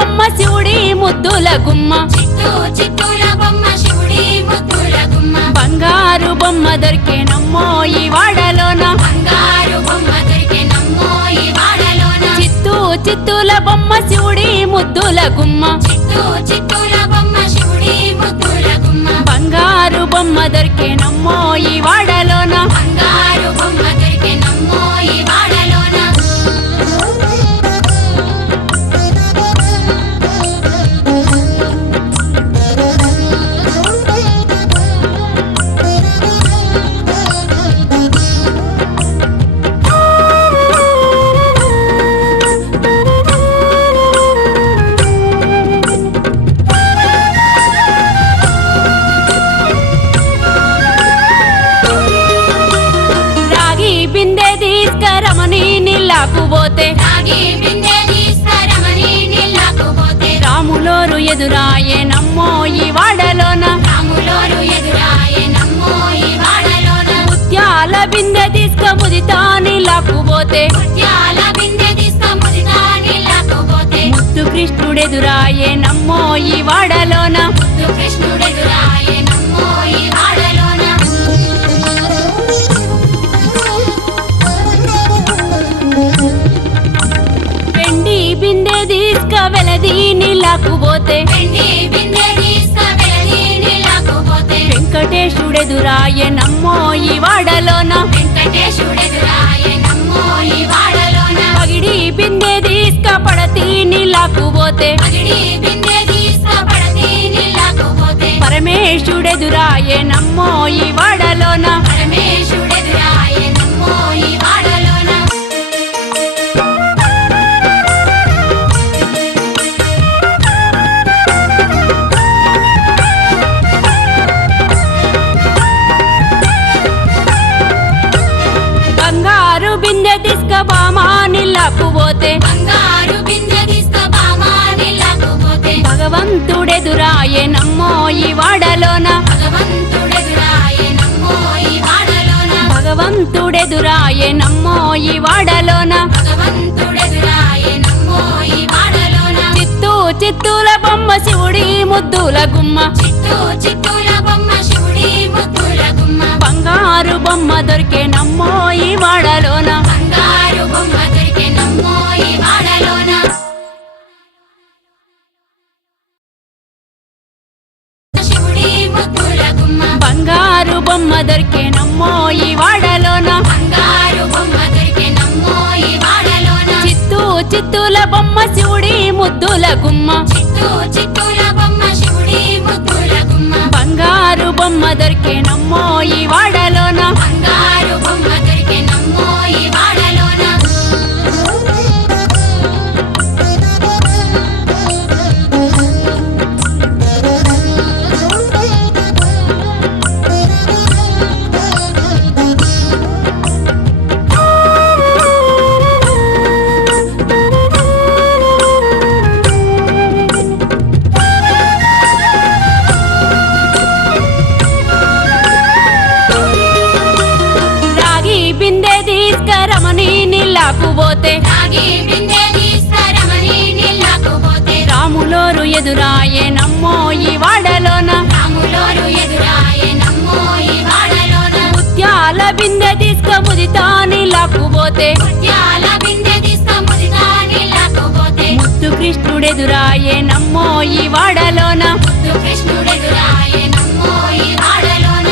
బొమ్మ శివుడి ముద్దుల గుమ్మ చిత్తూల బొమ్మ శివుడి ముద్దుల గుమ్మ బంగారు బొమ్మ దొరికేనమ్మో ఈ వాడలోన బంగారు బొమ్మ దొరికెనమ్మో ఈ వాడలోన చిత్తూల బొమ్మ శివుడి ముద్దుల గుమ్మ చిత్తూల బొమ్మ శివుడి ముద్దుల గుమ్మ బంగారు బొమ్మ దొరికేనమ్మో ఈ వాడలోన బంగారు బొమ్మ దొరికెనమ్మో ఈ వాడలోన రాగి బిందె తీసుకరమని నీళ్ళకు పోతే రాగి బిందె తీసుకరమని నీళ్ళకు పోతే రాములోరు ఎదురాయేనమ్మో ఈ వాడలోన రాములోరు ఎదురాయెనమ్మో ఈ వాడలోన ముత్యాల బిందె తీసుక ముదితా నీళ్ళకు పోతే ముత్యాల బిందె తీసుకముదితా నీళ్ళకు పోతే ముత్తు కృష్ణుడెదురాయేనమ్మో ఈ వాడలోన ముద్దు కృష్ణుడెదురాయెనమ్మో ఈ వాడలోన వెండి బిందె తీసుక వెలది నీళ్ళకు పోతే వెండి బిందె తీసుకవెళ్ళి నీళ్ళకు పోతే వెంకటేశుడెదురాయేనమ్మో ఈ వాడలోన వెంకటేశుడెదురాయెనమ్మో ఈ వాడలోన పగిడి బిందె తీసుక పడతి నీళ్ళకు పోతే పగిడి బిందె తీసుకపడతి నీళ్ళకు పోతే పరమేశుడెదురాయేనమ్మో ఈ వాడలోన పరమేశుడెదురాయెనమ్మో ఈ వాడలోన బంగారు బిందె తీసుక బామా నీళ్ళకు పోతే బంగారు బిందె తీసుకబామా నీళ్ళకు పోతే భగవంతుడెదురాయేనమ్మో ఈ వాడలోన భగవంతుడెదురాయెనమ్మో ఈ వాడలోన భగవంతుడెదురాయేనమ్మో ఈ వాడలోన భగవంతుడెదురాయెనమ్మో ఈ వాడలోన చిత్తూల బొమ్మ శివుడి ముద్దుల గుమ్మ చిత్తూల బొమ్మ శివుడి ముద్దుల గుమ్మ బంగారు బొమ్మ దొరికేనమ్మో ఈ వాడలోన బంగారు బొమ్మ దొరికెనమ్మో ఈ వాడలోన శివుడి ముద్దుల గుమ్మ బంగారు బొమ్మ దొరికేనమ్మో ఈ వాడలోన బంగారు బొమ్మ దొరికెనమ్మో ఈ వాడలోన చిత్తూల బొమ్మ శివుడి ముద్దుల గుమ్మ చిత్తూల బొమ్మ శివుడి ముద్దుల గుమ్మ బంగారు బొమ్మ దొరికేనమ్మో ఈ వాడలోన బంగారు బొమ్మ దొరికెనమ్మో ఈ వాడలోన రాగి బిందె తీసుకరమని నీళ్ళకు పోతే రాగి బిందె తీసుకరమని నీళ్ళకు పోతే రాములోరు ఎదురాయేనమ్మో ఈ వాడలోన రాములోరు ఎదురాయెనమ్మో ఈ వాడలోన ముత్యాల బిందె తీసుక ముదితా నీళ్ళకు పోతే ముత్యాల బిందె తీసుకముదితా నీళ్ళకు పోతే ముత్తు కృష్ణుడెదురాయేనమ్మో ఈ వాడలోన ముద్దు కృష్ణుడెదురాయెనమ్మో ఈ వాడలోన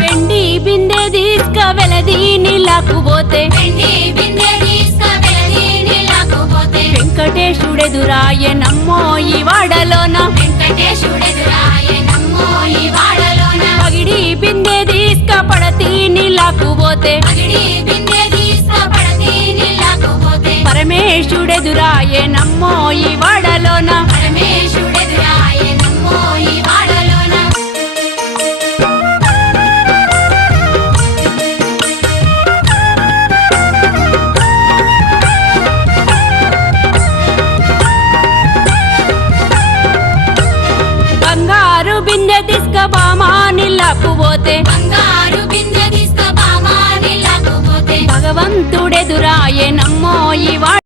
వెండి బిందె తీసుక వెలది నీళ్ళకు పోతే వెండి బిందె తీసుకవెళ్ళి నీళ్ళకు పోతే వెంకటేశుడెదురాయేనమ్మో ఈ వాడలోన వెంకటేశుడెదురాయెనమ్మో ఈ వాడలోన పగిడి బిందె తీసుక పడతి నీళ్ళకు పోతే పగిడి బిందె తీసుకపడతి నీళ్ళకు పోతే పరమేశుడెదురాయేనమ్మో ఈ వాడలోన పరమేశుడెదురాయెనమ్మో ఈ వాడలోన తీసుక బామా నీళ్ళకు పోతే బంగారు బిందె తీసుక బామా నీళ్ళకు పోతే పాయే నమ్మో ఇవాళ